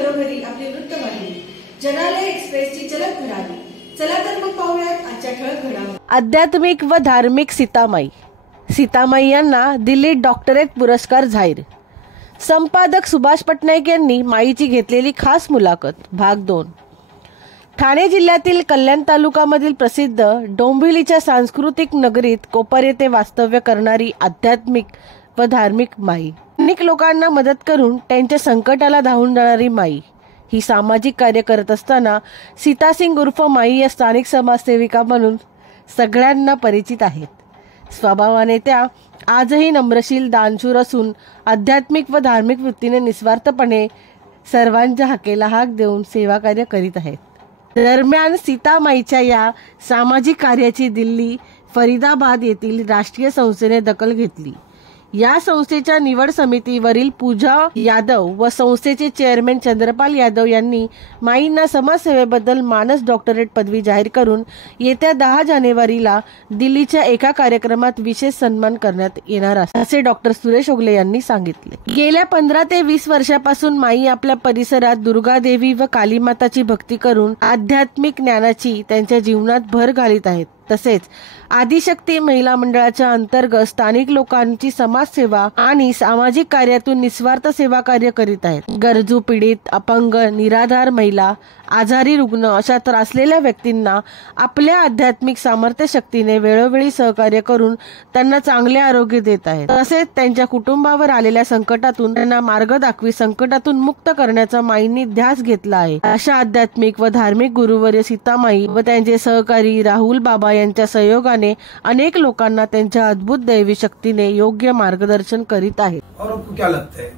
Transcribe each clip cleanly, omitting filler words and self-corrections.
घरोघरी आपली वृत्तवाहिनी जनालय एक्सप्रेसची झलक मिळाली। चला तर मग पाहूयात आजच्या ठळक घडामोडी। आध्यात्मिक व धार्मिक सीतामाई। सीतामाई यांना दिल्लीत डॉक्टरेट पुरस्कार जाहीर। संपादक सुभाष पटनायक यांनी माईची घेतलेली खास मुलाखत भाग 2। ठाणे जिल्ह्यातील कल्याण तालुक्यामधील प्रसिद्ध डोंबिवलीच्या सांस्कृतिक नगरीत कोपर येथे वास्तव्य करणारी आध्यात्मिक व धार्मिक माई, अनेक लोकांना मदत करून त्यांच्या संकटाला धावून जाणारी माई ही सामाजिक कार्य करत असताना सीतासिंग उर्फ माई या स्थानिक समाजसेविका म्हणून सगळ्यांना परिचित आहेत। स्वभावाने त्या आजही नम्रशील, दानशूर असून आध्यात्मिक व धार्मिक वृत्तीने निस्वार्थपणे सर्वांच्या हाकेला हाक देऊन सेवा कार्य करीत आहेत। दरम्यान सीतामाईच्या या सामाजिक कार्याची दिल्ली फरीदाबाद येथील राष्ट्रीय संस्थेने दखल घेतली। या संस्थेच्या निवड समितीवरील पूजा यादव व संस्थेचे चेअरमॅन चंद्रपाल यादव यांनी माईंना समाजसेवेबद्दल मानस डॉक्टरेट पदवी जाहीर करून येत्या 10 जानेवारीला दिल्लीच्या एका कार्यक्रमात विशेष सन्मान करण्यात येणार असे डॉक्टर सुरेश ओगले यांनी सांगितले। गेल्या 15 ते 20 वर्षापासून माई आपल्या परिसरात दुर्गादेवी व कालीमाताची भक्ती करून आध्यात्मिक ज्ञानाची त्यांच्या जीवनात भर घालीत आहेत। तसेच आदिशक्ती महिला मंडळाच्या अंतर्गत स्थानिक लोकांची समाजसेवा आणि सामाजिक कार्यातून निस्वार्थ सेवा कार्य करीत आहेत। गरजू, पीडित, अपंग, निराधार महिला, आजारी रुग्ण अशा त्रासलेल्या व्यक्तींना आपल्या आध्यात्मिक सामर्थ्य शक्तीने वेळोवेळी सहकार्य करून त्यांना चांगले आरोग्य देत आहेत। तसेच त्यांच्या कुटुंबावर आलेल्या संकटातून त्यांना मार्ग दाखवी संकटातून मुक्त करण्याचा माईंनी ध्यास घेतला आहे। अशा आध्यात्मिक व धार्मिक गुरुवर्य सीतामाई व त्यांचे सहकारी राहुल बाबा यांच्या सहयोगाने अनेक लोकांना त्यांच्या अद्भुत दैवी शक्तीने योग्य मार्गदर्शन करीत आहेत। और आपको क्या लगता है,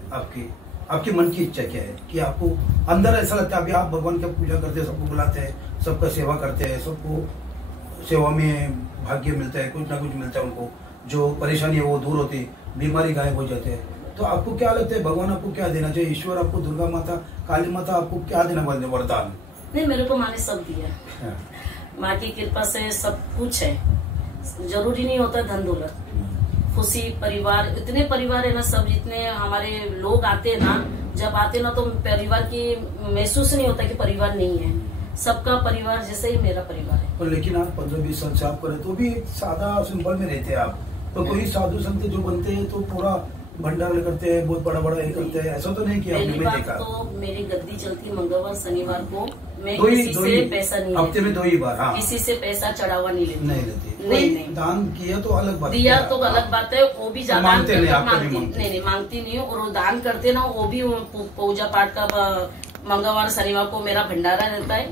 आपकी मन की इच्छा क्या है कि आपको अंदर ऐसा लगता है अभी आप भगवान की पूजा करते हैं, सबको बुलाते हैं, सबका सेवा करते हैं, सबको सेवा में भाग्य मिलता है, कुछ ना कुछ मिलता है, उनको जो परेशानी है वो दूर होती है, बीमारी गायब हो जाते हैं। तो आपको क्या लगता है भगवान आपको क्या देना चाहिए? ईश्वर आपको, दुर्गा माता, काली माता आपको क्या देना वाले वरदान? नहीं, मेरे को माँ ने सब दिया। माँ की कृपा से सब कुछ है, जरूरी नहीं होता धन दौलत, खुशी, परिवार, इतने परिवार है ना, सब जितने हमारे लोग आते हैं ना, जब आते ना तो परिवार की महसूस नहीं होता कि परिवार नहीं है, सबका परिवार जैसे ही मेरा परिवार है। पर लेकिन आप 15-20 साल से आप करें तो भी सादा सिंपल में रहते हैं आप, तो कोई साधु संत जो बनते हैं तो पूरा भंडारा करते हैं, बहुत बड़ा बड़ा ये करते हैं, ऐसा तो नहीं किया आपने? मैं देखा तो मेरी गद्दी चलती मंगलवार शनिवार को, मैं किसी से पैसा नहीं, हफ्ते में 2 ही बार, हाँ, किसी से पैसा चढ़ावा नहीं लेती। नहीं, दान किया तो अलग बात, दिया तो अलग बात है, वो भी ज्यादा मांगते नहीं, मांगती नहीं हूँ। और वो दान करते ना, वो भी पूजा पाठ का मंगलवार शनिवार को मेरा भंडारा रहता है,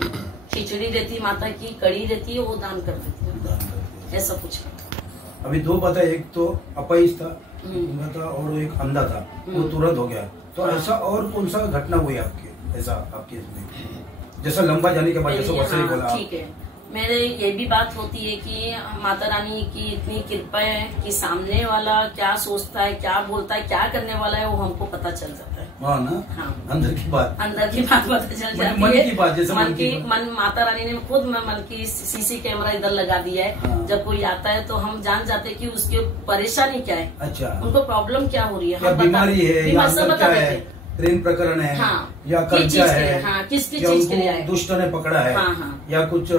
खिचड़ी रहती माता की, कड़ी रहती है, वो दान कर देती है, ऐसा कुछ। अभी 2 बातें, एक तो अपाहिज था और एक अंधा था, वो तुरंत हो गया, तो ऐसा और कौन सा घटना हुई आपके, ऐसा आपके इसमें जैसा लंबा जाने के बाद जैसा वैसे ही बोला? ठीक है, मेरे ये भी बात होती है कि माता रानी की इतनी कृपा है कि सामने वाला क्या सोचता है, क्या बोलता है, क्या करने वाला है, वो हमको पता चल जाता है। हाँ ना, हाँ, अंदर की बात पता चल जाती है, मन की बात, जैसे मन माता रानी ने खुद मन की सीसी कैमरा इधर लगा दिया है। हाँ। जब कोई आता है तो हम जान जाते हैं कि उसकी परेशानी क्या है, अच्छा, उनको प्रॉब्लम क्या हो रही है, हम बीमारी है, या सब बता देते हैं, प्रेम प्रकरण है, हाँ, या कर्जा है, हाँ, किसकी या चीज के लिए आए, दुष्ट ने पकड़ा है, हाँ, हाँ, या कुछ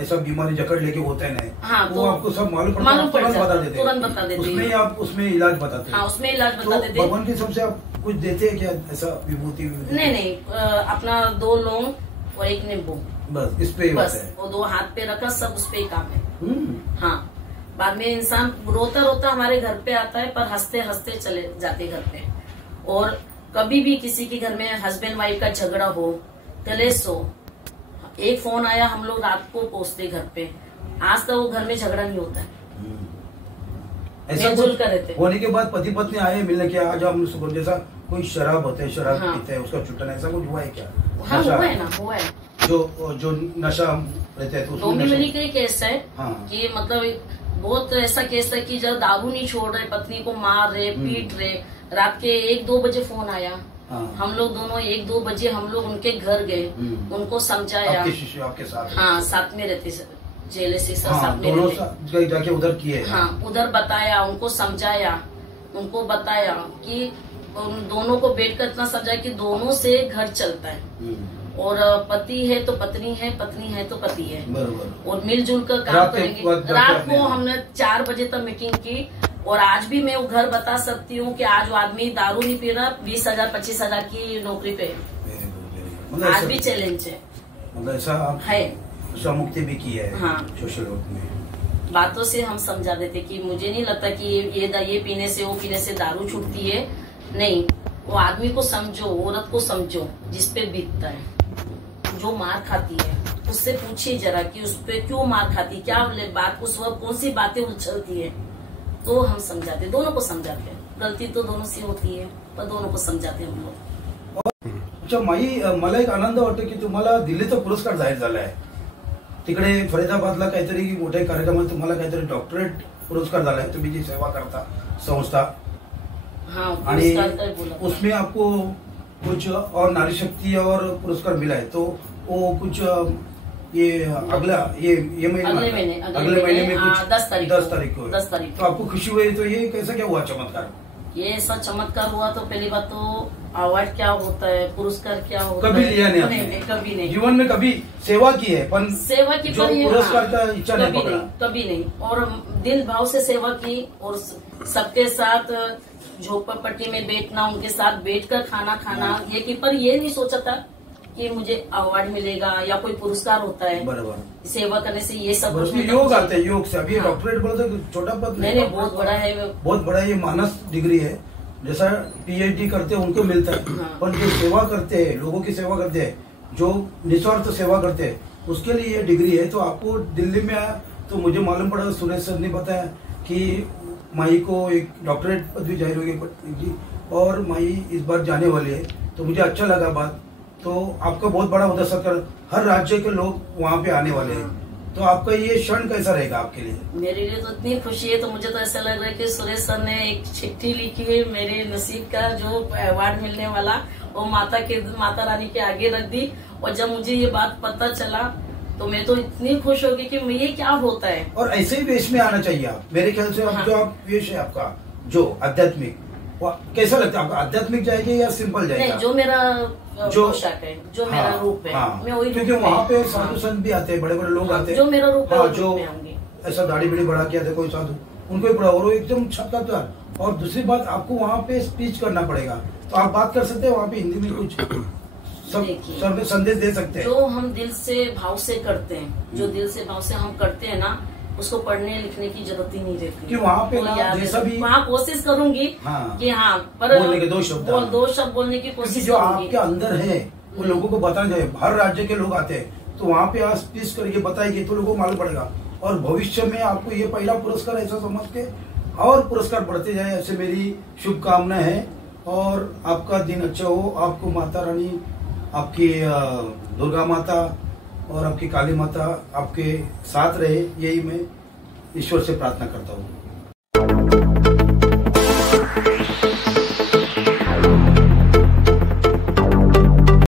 ऐसा बीमारी जकड़ लेके होता है ना, हाँ, वो तो आपको सब मालूम पड़ जाता, तुरंत तुरंत बता देते, उसमें आप उसमें इलाज बताते हैं। हाँ, उसमें इलाज बता तो देते। भगवान की सबसे आप कुछ देते हैं क्या, ऐसा विभूति? नहीं, अपना 2 लौंग और 1 नींबू, बस इस पे ही बस, वो 2 हाथ पे रखा, सब उस पे ही काम है। हाँ, बाद में इंसान रोता रोता हमारे घर पे आता है, पर हंसते हंसते चले जाते घर पे। और कभी भी किसी के घर में हस्बैंड वाइफ का झगड़ा हो, कलेश हो, एक फोन आया, हम लोग रात को पहुंचते घर पे, आज तक वो घर में झगड़ा नहीं होता है, ऐसा होने के बाद पति पत्नी आए मिलने के, आज हम सुबह जैसा कोई शराब होता है, शराब पीते हैं, उसका छुट्टन, ऐसा कुछ हुआ है क्या? हाँ, हुआ है ना, हुआ है, जो नशा रहता है, तो डोंबिवली का केस है। हाँ। कि मतलब बहुत ऐसा केस है कि जब दारू नहीं छोड़ रहे, पत्नी को मार रहे, पीट रहे, रात के 1-2 बजे फोन आया, हम लोग दोनों 1-2 बजे हम लोग उनके घर गए, उनको समझाया, आपके साथ? हाँ, साथ में रहते, जेल से साथ में रहते, जाके उधर किए, हाँ, उधर बताया, उनको समझाया, उनको बताया कि उन दोनों को बैठकर इतना समझाया कि दोनों से घर चलता है, और पति है तो पत्नी है, पत्नी है तो पति है, बरोबर, और मिलजुल कर काम करेंगे। रात को हमने 4 बजे तक मीटिंग की, और आज भी मैं वो घर बता सकती हूँ कि आज वो आदमी दारू नहीं पी रहा, 20,000 25,000 की नौकरी पे है। आज भी चैलेंज है, मतलब ऐसा है, मुक्ति भी की है। हाँ। सोशल वर्क में बातों से हम समझा देते कि मुझे नहीं लगता कि ये पीने से, वो पीने से दारू छूटती है। नहीं, वो आदमी को समझो, औरत को समझो जिस पे बीतता है, जो मार खाती है, उससे पूछिए जरा कि उस पे क्यों मार खाती, क्या बात, उस वक्त कौन सी बातें उछलती है। तो हम समझाते, दोनों को समझाते हैं। गलती तो दोनों से होती है, पर दोनों को समझाते हैं हम लोग। अच्छा माई, मला एक आनंद वाटतो की तुम्हाला दिल्लीचा पुरस्कार जाहीर झाला आहे. तिकडे फरीदाबादला काहीतरी मोठ्या कार्यक्रमात तुम्हाला काहीतरी डॉक्टरेट पुरस्कार झाला है, तुम्ही जी सेवा करता संस्था, हाँ, आणि बोला उसमें आपको कुछ और नारी शक्ति और पुरस्कार मिला है, तो वो कुछ ये अगले महीने में कुछ 10 तारीख को तो आपको खुशी हुई, तो ये कैसा क्या हुआ चमत्कार? ये ऐसा चमत्कार हुआ तो पहली बात तो अवार्ड क्या होता है, पुरस्कार क्या होता है, कभी लिया नहीं आपने? कभी नहीं, जीवन में कभी सेवा की है, पर सेवा की जो पुरस्कार का इच्छा नहीं पकड़ा, कभी नहीं। और दिल भाव से सेवा की, और सबके साथ झोपड़पट्टी में बैठना, उनके साथ बैठकर खाना खाना, ये की, पर ये नहीं सोचा था कि मुझे अवार्ड मिलेगा या कोई पुरस्कार होता है। बराबर, सेवा करने से ये सब योग आते हैं, योग से। अभी डॉक्टरेट बोलते छोटा पद नहीं, बहुत बड़ा है, बहुत बड़ा, ये मानस डिग्री है। जैसा पीएचडी करते हैं उनको मिलता है, पर जो सेवा करते हैं, लोगों की सेवा करते हैं, जो निस्वार्थ सेवा करते हैं, उसके लिए ये डिग्री है। तो आपको दिल्ली में आया तो मुझे मालूम पड़ा, सुरेश सर ने बताया कि माई को एक डॉक्टरेट पदवी जाहिर होगी और माई इस बार जाने वाली है, तो मुझे अच्छा लगा बात। तो आपका बहुत बड़ा होता सरकार, हर राज्य के लोग वहाँ पे आने वाले हैं, तो आपका ये क्षण कैसा रहेगा आपके लिए? मेरे लिए तो इतनी खुशी है, तो मुझे तो ऐसा लग रहा है कि सुरेश सर ने एक चिट्ठी लिखी है मेरे नसीब का, जो अवार्ड मिलने वाला, वो माता रानी के आगे रख दी। और जब मुझे ये बात पता चला तो मैं तो इतनी खुश हो गई कि ये क्या होता है। और ऐसे ही वेश में आना चाहिए आप, मेरे ख्याल से। हाँ। जो आप वेश है आपका जो आध्यात्मिक, कैसा लगता है आपको? आध्यात्मिक जाएगी या सिंपल जाएगा? नहीं, जो मेरा पोशाक है, जो मेरा रूप है, मैं वही, क्योंकि वहाँ पे साधु संत भी आते हैं, बड़े बड़े लोग आते हैं, जो मेरा रूप है जो ऐसा दाढ़ी बिड़ी बढ़ा के आते कोई साधु, उनको ही पड़ा, और वो एकदम छक्का। और दूसरी बात, आपको वहाँ पे स्पीच करना पड़ेगा, तो आप बात कर सकते हैं वहाँ पे हिंदी में कुछ सब संदेश दे सकते हैं। जो हम दिल से भाव से करते हैं, जो दिल से भाव से हम करते हैं ना, उसको पढ़ने लिखने की जरूरत ही नहीं रहती कि वहाँ पे जैसा भी वहाँ कोशिश करूंगी कि हाँ, पर बोलने के दो शब्द बोलने की कोशिश जो आपके अंदर है वो लोगों को बताना चाहिए। हर राज्य के लोग आते हैं, तो वहाँ पे आप स्पीच करके बताएंगे तो लोगों को मालूम पड़ेगा, और भविष्य में आपको ये पहला पुरस्कार ऐसा समझ के और पुरस्कार बढ़ते जाए, ऐसे मेरी शुभकामना है। और आपका दिन अच्छा हो, आपको माता रानी, आपकी दुर्गा माता और आपकी काली माता आपके साथ रहे, यही मैं ईश्वर से प्रार्थना करता हूँ।